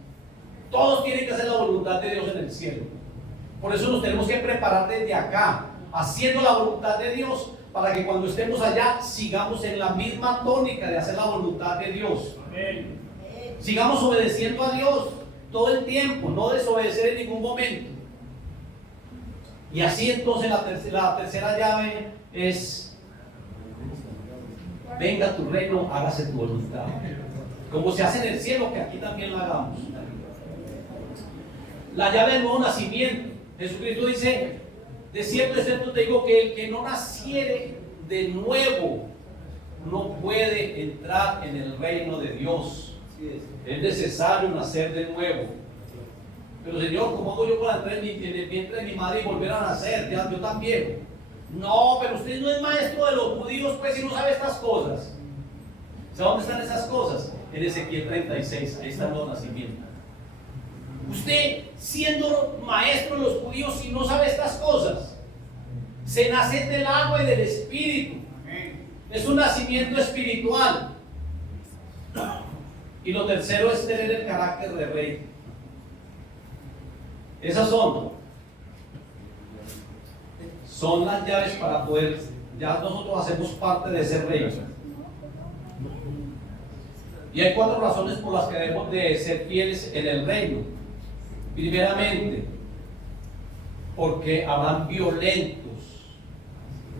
Todos tienen que hacer la voluntad de Dios en el cielo. Por eso nos tenemos que preparar desde acá, haciendo la voluntad de Dios, para que cuando estemos allá sigamos en la misma tónica de hacer la voluntad de Dios. Amén. Sigamos obedeciendo a Dios todo el tiempo, no desobedecer en ningún momento. Y así entonces la tercera llave es: venga a tu reino, hágase tu voluntad. Como se hace en el cielo, que aquí también lo hagamos. La llave del nuevo nacimiento. Jesucristo dice: de cierto te digo que el que no naciere de nuevo no puede entrar en el reino de Dios. Es necesario nacer de nuevo. Pero Señor, ¿cómo hago yo para entrar en el vientre de mi madre y volver a nacer? Ya, yo también. No, pero usted no es maestro de los judíos, pues, si no sabe estas cosas. ¿Sabe dónde están esas cosas? En Ezequiel 36, ahí está el nuevo nacimiento. Usted, siendo maestro de los judíos, si no sabe estas cosas, se nace del agua y del espíritu. Es un nacimiento espiritual. Y lo tercero es tener el carácter de rey. Esas son las llaves para poder, ya nosotros hacemos parte de ese reino. Y hay 4 razones por las que debemos de ser fieles en el reino. Primeramente, porque habrán violentos,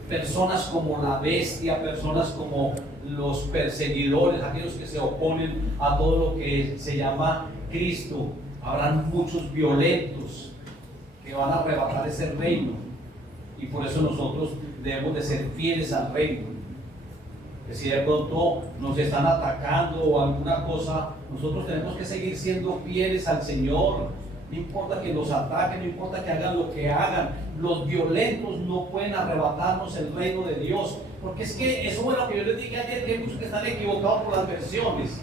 personas como la bestia, personas como los perseguidores, aquellos que se oponen a todo lo que se llama Cristo. Habrán muchos violentos que van a arrebatar ese reino, y por eso nosotros debemos de ser fieles al reino. Que si de pronto nos están atacando o alguna cosa, nosotros tenemos que seguir siendo fieles al Señor. No importa que nos ataquen, no importa que hagan lo que hagan. Los violentos no pueden arrebatarnos el reino de Dios, porque es que eso fue lo que yo les dije ayer, que hay muchos que están equivocados por las versiones.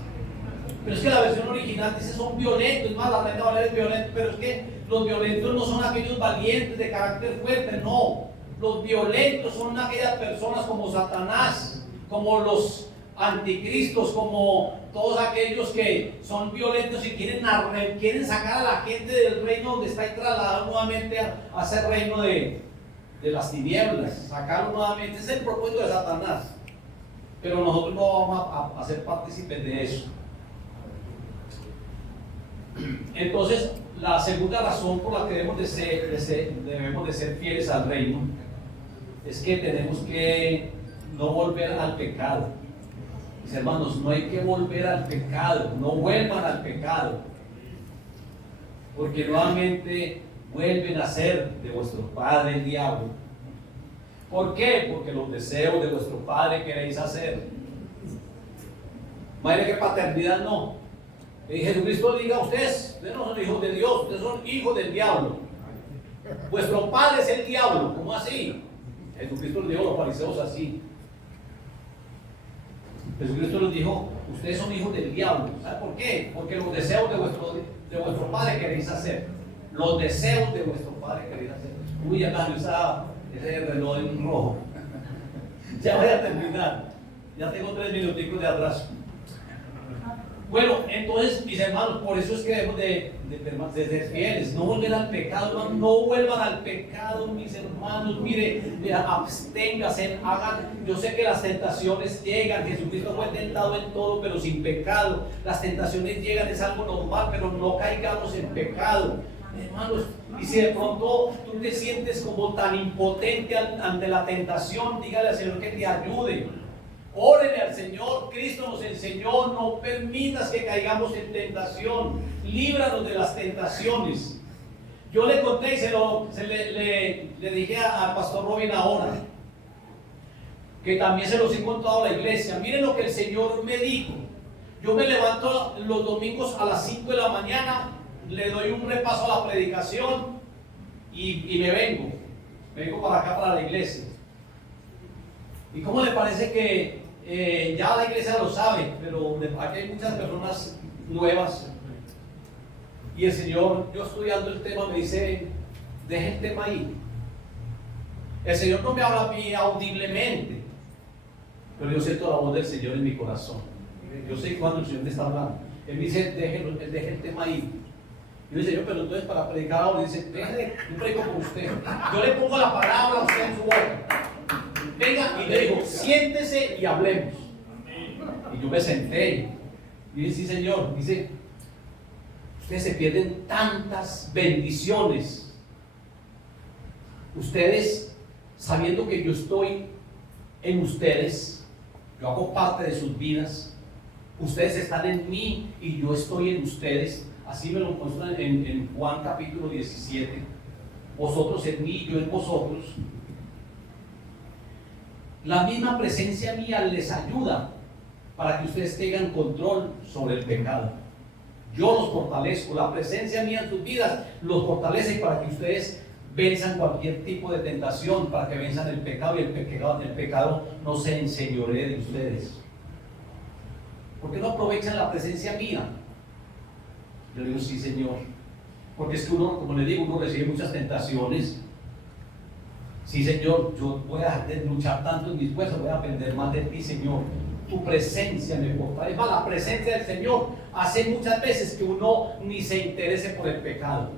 Pero es que la versión original dice son violentos. Es más, la Reina Valera es violenta, pero es que los violentos no son aquellos valientes de carácter fuerte, no. Los violentos son aquellas personas como Satanás, como los anticristos, como todos aquellos que son violentos y quieren sacar a la gente del reino donde está y trasladar nuevamente a ese reino de las tinieblas, sacarlo nuevamente. Ese es el propósito de Satanás. Pero nosotros no vamos a ser partícipes de eso. Entonces, la segunda razón por la que debemos de ser fieles al reino es que tenemos que no volver al pecado. Mis hermanos, no hay que volver al pecado, no vuelvan al pecado, porque nuevamente vuelven a ser de vuestro padre el diablo. ¿Por qué? Porque los deseos de vuestro padre queréis hacer. Madre, que paternidad no. Y Jesucristo diga: ustedes no son hijos de Dios, ustedes son hijos del diablo. Vuestro padre es el diablo. ¿Cómo así? Jesucristo les dijo a los fariseos así. Jesucristo les dijo: ustedes son hijos del diablo. ¿Sabe por qué? Porque los deseos de vuestro padre queréis hacer. Los deseos de vuestro padre queréis hacer. Uy, ya cambio ese reloj en rojo. Ya voy a terminar. Ya tengo 3 minuticos de atraso. Bueno, entonces, mis hermanos, por eso es que debemos de ser fieles, no volver al pecado, hermano, no vuelvan al pecado, mis hermanos. Mire, absténganse, yo sé que las tentaciones llegan, Jesucristo fue tentado en todo, pero sin pecado. Las tentaciones llegan, es algo normal, pero no caigamos en pecado, hermanos. Y si de pronto tú te sientes como tan impotente ante la tentación, dígale al Señor que te ayude. Órele al Señor. Cristo nos enseñó: no permitas que caigamos en tentación, líbranos de las tentaciones. Yo le conté y le dije al pastor Robin ahora, que también se los he contado a la iglesia. Miren lo que el Señor me dijo. Yo me levanto los domingos a las 5 de la mañana, le doy un repaso a la predicación y me vengo para acá, para la iglesia. ¿Y cómo le parece que ya la iglesia lo sabe, pero aquí hay muchas personas nuevas? Y el Señor, yo estudiando el tema, me dice: deje el tema ahí. El Señor no me habla a mí audiblemente, pero yo siento la voz del Señor en mi corazón. Yo sé cuándo el Señor me está hablando. Él me dice: deje el tema ahí. Y yo le dice: yo, pero entonces para predicar ahora, dice: déjale, yo predico con usted. Yo le pongo la palabra a usted en su boca. Venga, y le digo: siéntese y hablemos. Y yo me senté y dije: sí, Señor. Dice: ustedes se pierden tantas bendiciones. Ustedes, sabiendo que yo estoy en ustedes, yo hago parte de sus vidas. Ustedes están en mí y yo estoy en ustedes. Así me lo muestran en Juan capítulo 17. Vosotros en mí, yo en vosotros. La misma presencia mía les ayuda para que ustedes tengan control sobre el pecado. Yo los fortalezco, la presencia mía en sus vidas los fortalece para que ustedes venzan cualquier tipo de tentación, para que venzan el pecado y el pecado no se enseñoree de ustedes. ¿Por qué no aprovechan la presencia mía? Yo le digo: sí, Señor. Porque es que uno, como le digo, uno recibe muchas tentaciones. Sí, Señor, yo voy a dejar de luchar tanto en mis fuerzas, voy a aprender más de ti, Señor. Tu presencia me fortalece. La presencia del Señor hace muchas veces que uno ni se interese por el pecado.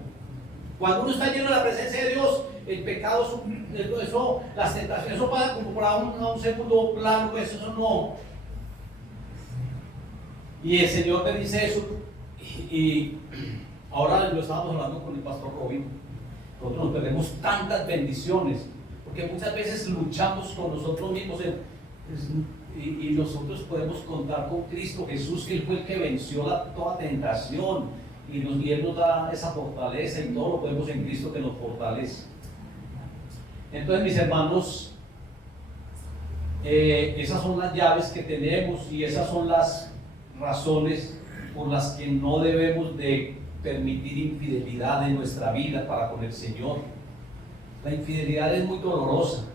Cuando uno está lleno de la presencia de Dios, el pecado, las tentaciones, eso pasa como para un segundo plano, pues eso no. Y el Señor me dice eso, y ahora lo estábamos hablando con el pastor Robin. Nosotros nos perdemos tantas bendiciones, porque muchas veces luchamos con nosotros mismos y nosotros podemos contar con Cristo Jesús, que Él fue el que venció toda tentación, y Él nos da esa fortaleza, y todo lo podemos en Cristo que nos fortalece. Entonces, mis hermanos, esas son las llaves que tenemos, y esas son las razones por las que no debemos de permitir infidelidad en nuestra vida para con el Señor. La infidelidad es muy dolorosa.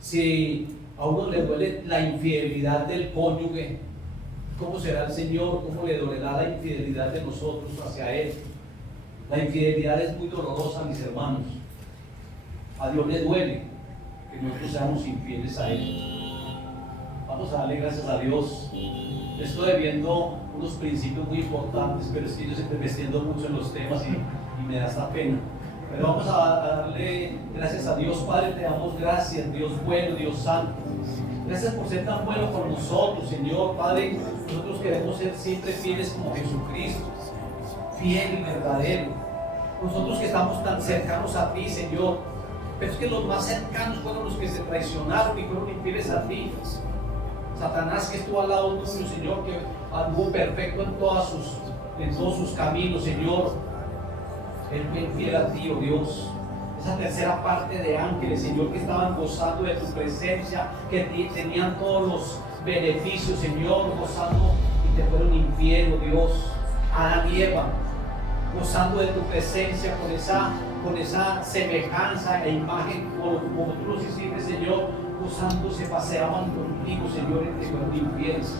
Si a uno le duele la infidelidad del cónyuge, ¿cómo será el Señor? ¿Cómo le dolerá la infidelidad de nosotros hacia Él? La infidelidad es muy dolorosa, mis hermanos. A Dios le duele que nosotros seamos infieles a Él. Vamos a darle gracias a Dios. Estoy viendo unos principios muy importantes, pero es que yo siempre me extiendo mucho en los temas y me da esta pena. Pero vamos a darle gracias a Dios. Padre, te damos gracias, Dios bueno, Dios santo. Gracias por ser tan bueno con nosotros, Señor. Padre, nosotros queremos ser siempre fieles como Jesucristo, fiel y verdadero. Nosotros que estamos tan cercanos a ti, Señor, pero es que los más cercanos fueron los que se traicionaron y fueron infieles a ti. Satanás, que estuvo al lado tuyo, Señor, que anduvo perfecto en todos sus caminos, Señor, él fue infiel a ti, oh Dios. Esa tercera parte de ángeles, Señor, que estaban gozando de tu presencia, que tenían todos los beneficios, Señor, gozando, y te fueron infiel, oh Dios. Adán y Eva, gozando de tu presencia con esa semejanza e imagen como tú los hiciste, Señor, gozando, se paseaban contigo, Señor, y te fueron infieles.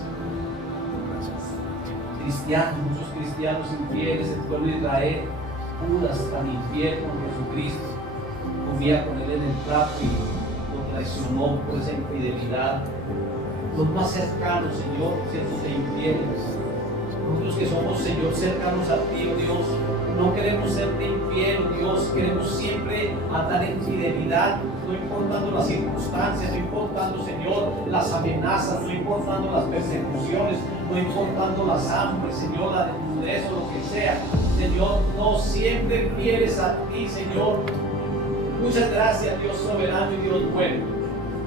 Cristianos, muchos cristianos infieles, el pueblo de Israel, Judas tan infiel con Jesucristo, comía con él en el plato y lo traicionó por esa infidelidad. Los más cercanos, Señor, siéndote infieles. Nosotros que somos, Señor, cercanos a ti, oh Dios, no queremos serte infiel, oh Dios, queremos siempre andar en fidelidad, no importando las circunstancias, no importando, Señor, las amenazas, no importando las persecuciones, no importando las hambres, Señor, la desnudez o lo que sea. Señor, no siempre fieles a ti, Señor. Muchas gracias, Dios soberano y Dios bueno,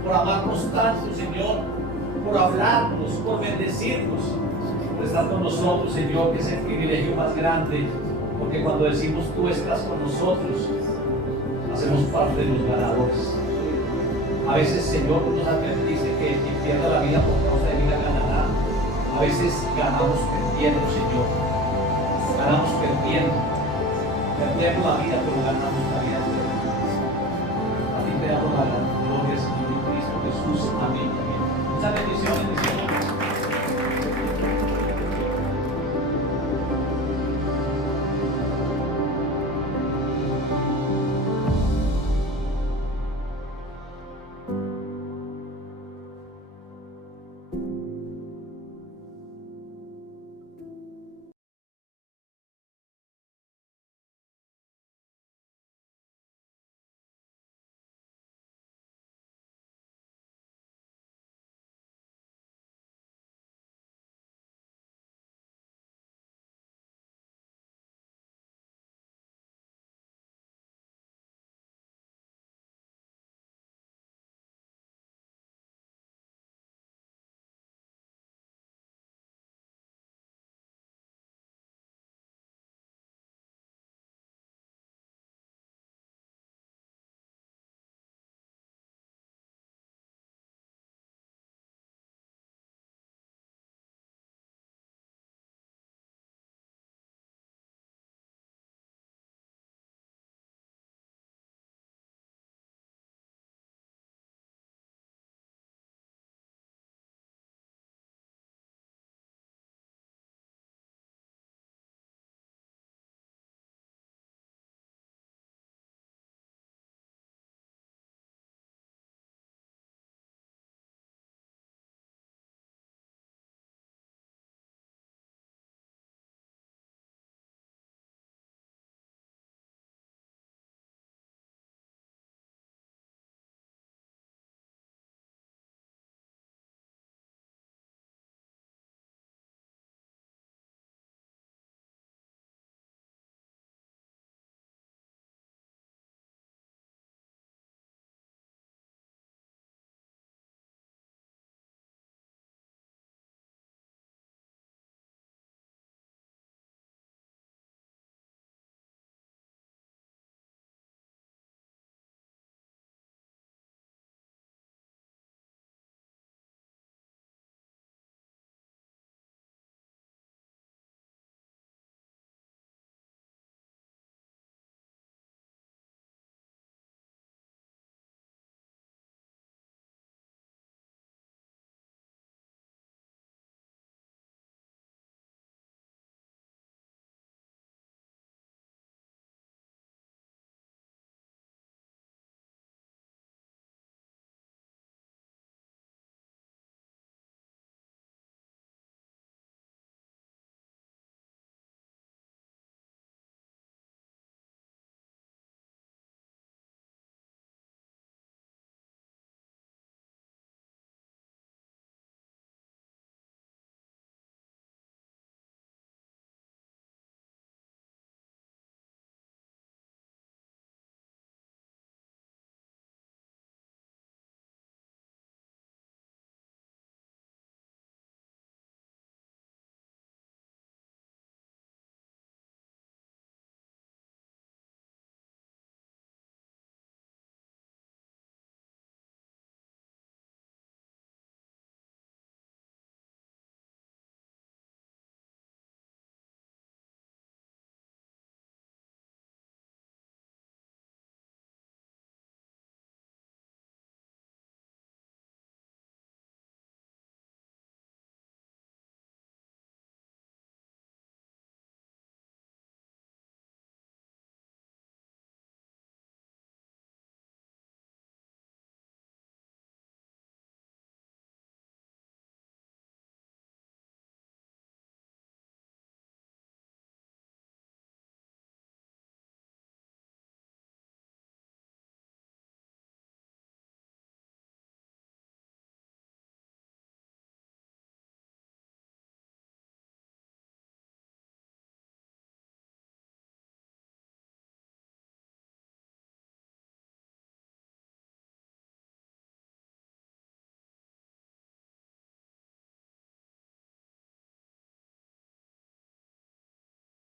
por amarnos tanto, Señor, por hablarnos, por bendecirnos, por estar con nosotros, Señor, que es el privilegio más grande, porque cuando decimos tú estás con nosotros, hacemos parte de los ganadores. A veces, Señor, nos advertiste que quien pierda la vida por causa de vida ganará. A veces ganamos perdiendo, Señor. Ganamos perdiendo. Perdemos la vida, pero ganamos la vida. A ti te damos la gloria, Señor, en Cristo Jesús. Amén. Muchas bendiciones, bendiciones.